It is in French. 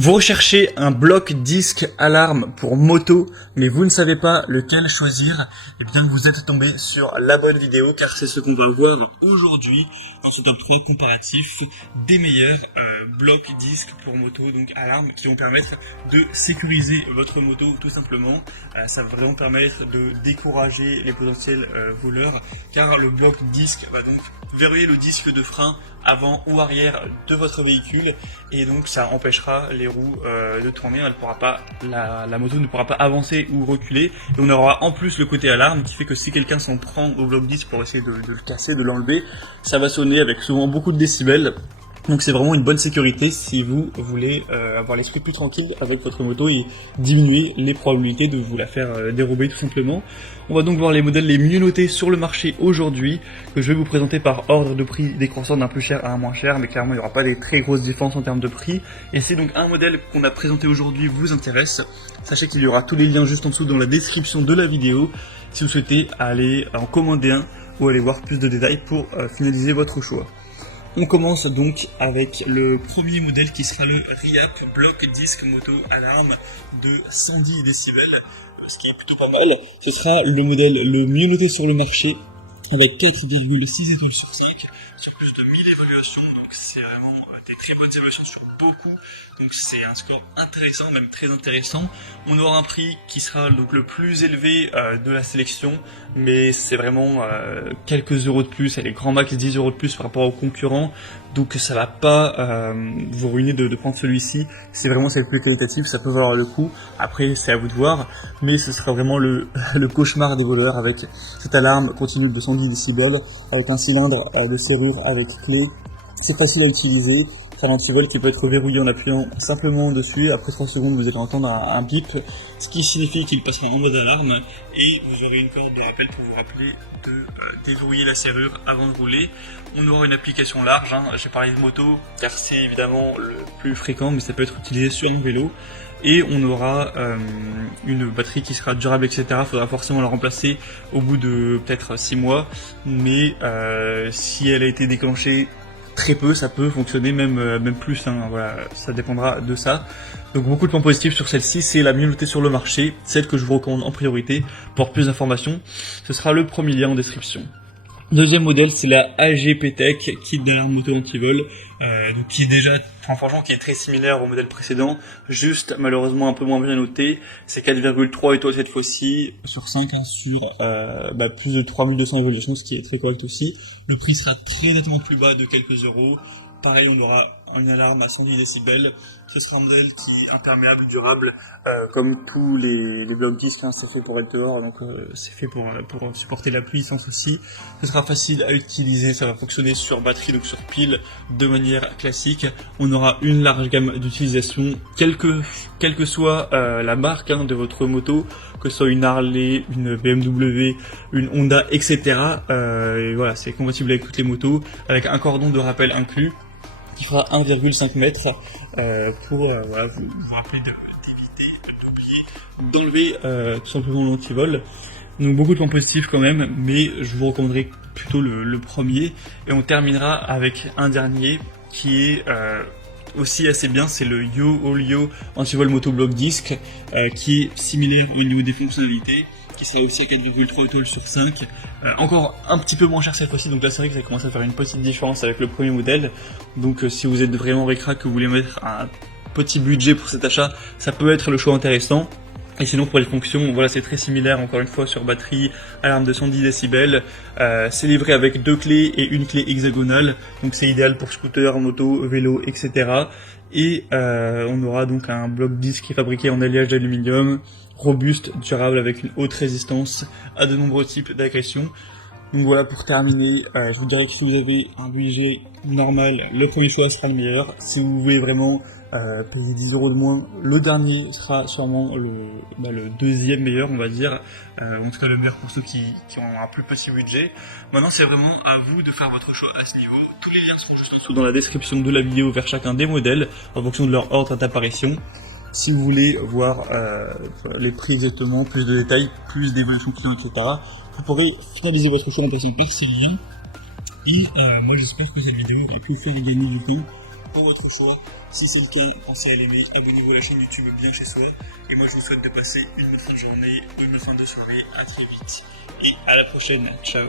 Vous recherchez un bloc disque alarme pour moto, mais vous ne savez pas lequel choisir, et bien vous êtes tombé sur la bonne vidéo, car c'est ce qu'on va voir aujourd'hui dans ce top 3 comparatif des meilleurs blocs disques pour moto, donc alarme, qui vont permettre de sécuriser votre moto tout simplement. Ça va vraiment permettre de décourager les potentiels voleurs, car le bloc disque va donc verrouiller le disque de frein avant ou arrière de votre véhicule, et donc ça empêchera les roues de tourner. La moto ne pourra pas avancer ou reculer, et on aura en plus le côté alarme qui fait que si quelqu'un s'en prend au bloc disque pour essayer de le casser, de l'enlever, ça va sonner avec souvent beaucoup de décibels. Donc c'est vraiment une bonne sécurité si vous voulez avoir l'esprit plus tranquille avec votre moto et diminuer les probabilités de vous la faire dérober tout simplement. On va donc voir les modèles les mieux notés sur le marché aujourd'hui, que je vais vous présenter par ordre de prix décroissant d'un plus cher à un moins cher, mais clairement il n'y aura pas des très grosses différences en termes de prix. Et si donc un modèle qu'on a présenté aujourd'hui vous intéresse, sachez qu'il y aura tous les liens juste en dessous dans la description de la vidéo si vous souhaitez aller en commander un ou aller voir plus de détails pour finaliser votre choix. On commence donc avec le premier modèle qui sera le RIAP Block Disc Moto Alarme de 110 décibels, ce qui est plutôt pas mal. Ce sera le modèle le mieux noté sur le marché avec 4,6 étoiles sur 5 sur plus de 1000 évaluations, donc c'est vraiment des très bonnes évaluations sur beaucoup, donc c'est un score intéressant, même très intéressant. On aura un prix qui sera donc le plus élevé de la sélection, mais c'est vraiment quelques euros de plus, les grands max 10 euros de plus par rapport aux concurrents, donc ça va pas vous ruiner de prendre celui-ci. C'est vraiment le plus qualitatif, ça peut valoir le coup, après c'est à vous de voir, mais ce sera vraiment le cauchemar des voleurs avec cette alarme continue de 110 décibels, avec un cylindre de serrure avec clé. C'est facile à utiliser, c'est un antivol qui peut être verrouillé en appuyant simplement dessus. Après 3 secondes, vous allez entendre un bip, ce qui signifie qu'il passera en mode alarme, et vous aurez une corde de rappel pour vous rappeler de déverrouiller la serrure avant de rouler. On aura une application large, j'ai parlé de moto car c'est évidemment le plus fréquent, mais ça peut être utilisé sur un vélo. Et on aura une batterie qui sera durable, etc. Il faudra forcément la remplacer au bout de peut-être 6 mois, mais si elle a été déclenchée très peu, ça peut fonctionner même plus, voilà, ça dépendra de ça. Donc beaucoup de points positifs sur celle-ci, c'est la mieux notée sur le marché, celle que je vous recommande en priorité. Pour plus d'informations, ce sera le premier lien en description. Deuxième modèle, c'est la AGP Tech kit d'alarme moto anti-vol, donc qui est déjà, franchement, qui est très similaire au modèle précédent, juste malheureusement un peu moins bien noté. C'est 4,3 étoiles cette fois-ci sur 5 sur plus de 3200 évaluations, ce qui est très correct aussi. Le prix sera très nettement plus bas de quelques euros. Pareil, on aura une alarme à 110 décibels. Ce sera un modèle qui est imperméable, durable, comme tous les blocs disques, c'est fait pour être dehors, donc c'est fait pour supporter la pluie sans souci. Ce sera facile à utiliser, ça va fonctionner sur batterie, donc sur pile, de manière classique. On aura une large gamme d'utilisation, quelle que soit la marque de votre moto, que ce soit une Harley, une BMW, une Honda, etc. Et voilà, c'est compatible avec toutes les motos, avec un cordon de rappel inclus, qui fera 1,5 m pour voilà, vous rappeler d'éviter, d'enlever tout simplement l'antivol. Donc beaucoup de points positifs quand même, mais je vous recommanderais plutôt le premier. Et on terminera avec un dernier qui est aussi assez bien, c'est le Yo Olio Antivol Moto Block Disc, qui est similaire au niveau des fonctionnalités, qui sera aussi à 4,3 étoiles sur 5, encore un petit peu moins cher cette fois-ci, donc là c'est vrai que ça commence à faire une petite différence avec le premier modèle. Donc si vous êtes vraiment ric-rac, que vous voulez mettre un petit budget pour cet achat, ça peut être le choix intéressant. Et sinon pour les fonctions, voilà, c'est très similaire, encore une fois, sur batterie, alarme de 110 décibels, c'est livré avec 2 clés et une clé hexagonale, donc c'est idéal pour scooter, moto, vélo, etc. Et on aura donc un bloc disque qui est fabriqué en alliage d'aluminium, robuste, durable, avec une haute résistance à de nombreux types d'agressions. Donc voilà, pour terminer, je vous dirais que si vous avez un budget normal, le premier choix sera le meilleur. Si vous voulez vraiment payer 10 euros de moins, le dernier sera sûrement le deuxième meilleur, on va dire, en tout cas le meilleur pour ceux qui ont un plus petit budget. Maintenant c'est vraiment à vous de faire votre choix à ce niveau. Tous les liens seront juste en dessous dans la description de la vidéo vers chacun des modèles, en fonction de leur ordre d'apparition. Si vous voulez voir les prix exactement, plus de détails, plus d'évolution client, etc., vous pourrez finaliser votre choix en passant par ces liens. Et moi j'espère que cette vidéo a pu vous faire gagner du temps pour votre choix. Si c'est le cas, pensez à l'aimer, abonnez-vous à la chaîne YouTube Bien Chez Soi. Et moi je vous souhaite de passer une fin de journée ou une fin de soirée. À très vite et à la prochaine. Ciao.